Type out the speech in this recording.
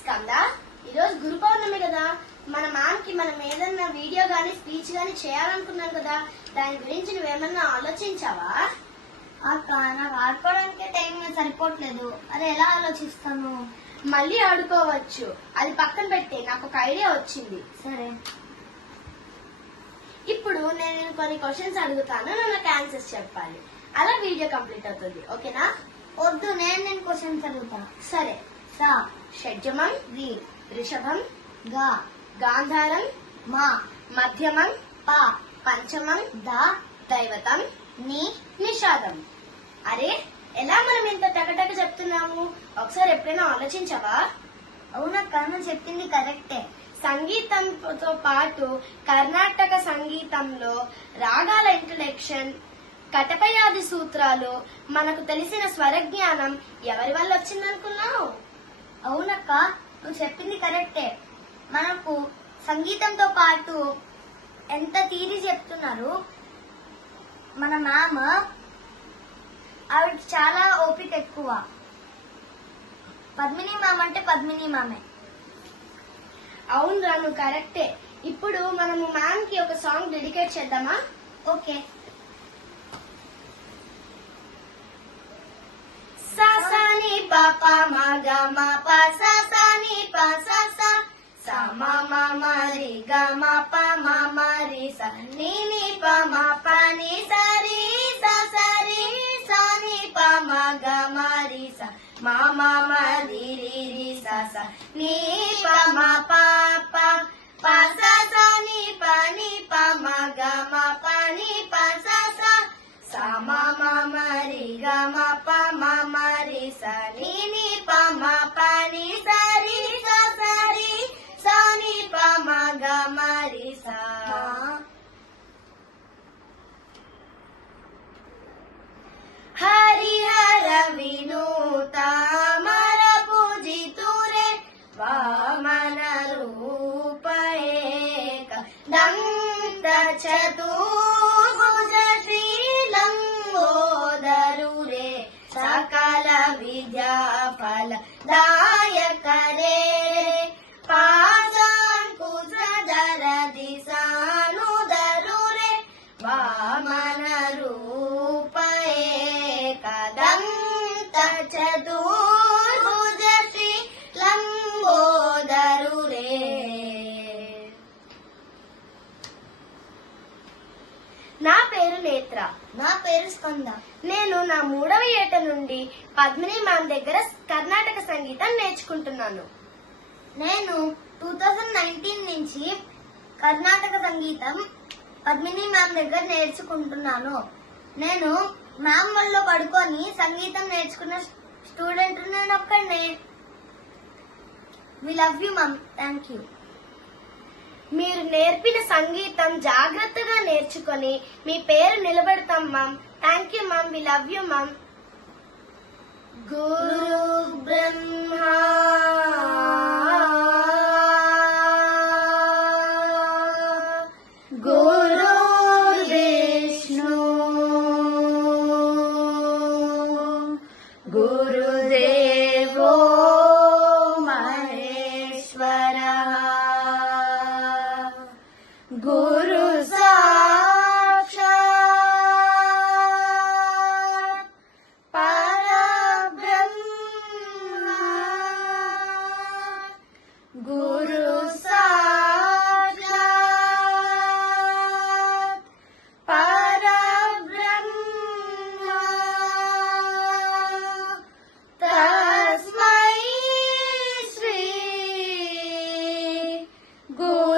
స్కంద, ఈరోజు గురు పౌర్ణమి కదా. మన మ్యామ్కి మనం ఏదన్నా వీడియో గానీ స్పీచ్ గానీ చేయాలనుకున్నాం కదా, దాని గురించి నువ్వేమన్నా ఆలోచించావా? అక్క, నాకు ఆడుకోవడానికే టైం సరిపోవట్లేదు. అరే ఎలా ఆలోచిస్తాను? మళ్ళీ ఆడుకోవచ్చు, అది పక్కన పెట్టే. నాకు ఒక ఐడియా వచ్చింది. సరే, ఇప్పుడు నేను కొన్ని క్వశ్చన్స్ అడుగుతాను, నువ్వు నాకు ఆన్సర్స్ చెప్పాలి. అలా వీడియో కంప్లీట్ అవుతుంది. ఓకేనా? వద్దు, నేను క్వశ్చన్స్ అడుగుతా. సరే. సా, షడ్జమం, రి, రిషభం, గా, గాంధారం, మా, మధ్యమం, పా, పంచమం, దా, దైవతం, ని, నిషాదం. అరే, ఎలా మనం ఇంత టకటక చెప్తున్నాము? ఒకసారి ఎప్పుడైనా ఆలోచించావా? అవునక్క, నువ్వు చెప్పింది కరెక్టే. సంగీతంతో పాటు కర్ణాటక సంగీతంలో రాగాల ఇంట్రడక్షన్, కటపయాది సూత్రాలు, మనకు తెలిసిన స్వరజ్ఞానం ఎవరి వల్ల వచ్చిందనుకున్నావు? అవునక్క, నువ్వు చెప్పింది కరెక్టే. మనకు సంగీతంతో పాటు ఎంత తీరి చెప్తున్నారు. మన మ్యామ్, ఆవిడ చాలా ఓపిక ఎక్కువ. పద్మిని మ్యామ్ అంటే పద్మిని మ్యామే. అవునురా, నువ్వు కరెక్టే. ఇప్పుడు మనము మ్యామ్ కి ఒక సాంగ్ డెడికేట్ చేద్దామా? ఓకే. సాసాని పాప మగ మా పా సాసాని పా సాసా సా మా మా మరి గ మా ప మా మరి సా ని ని ప మా ప ని సా రి సా సా రి సా ని ప మా గ మరి సా మా మా మరి రి రి సా సా ని ప మా ప ప ప సా సా ని ప మా గ మా ప ని ప సా సా సా మా మా మరి గ మా ప మా మరి సా ని ని ప మా ప ని సా రి సా సా రి సా ని ప మా గ మరి సా. హరిహర వినూత మర పూజితురే వామన రూప ఏక దంత చతుర్భుజ శ్రీలంబోదరురే సకల విద్యా ఫల దాయక రే పాశాంకుశధర దిశానుదరురే వామన రూప ఏక దంత చతుర్భుజ శ్రీలంబోదరురే. నా పేరు నేత్ర. నా పేరు స్కంద. నేను నా 3వ ఏట నుండి పద్మిని మ్యామ్ దగ్గర కర్ణాటక సంగీతం నేర్చుకుంటున్నాను. నేను 2019 నుంచి కర్ణాటక సంగీతం పద్మిని మ్యామ్ దగ్గర నేర్చుకుంటున్నాను. నేను మ్యామ్ వల్ల పడుకొని సంగీతం నేర్చుకున్న స్టూడెంట్ నేను ఒక్కడే. We love you ma'am. Thank you. మీరు నేర్పిన సంగీతం జాగ్రత్తగా నేర్చుకొని మీ పేరు నిలబెడతాం ma'am. Thank you ma'am. We love you ma'am. గురు బ్రహ్మా గురు విష్ణు గురుదేవో మహేశ్వర గురు సాక్షాత్ పరబ్రహ్మ గురు సాక్షాత్ పరబ్రహ్మ తస్మై శ్రీ గురు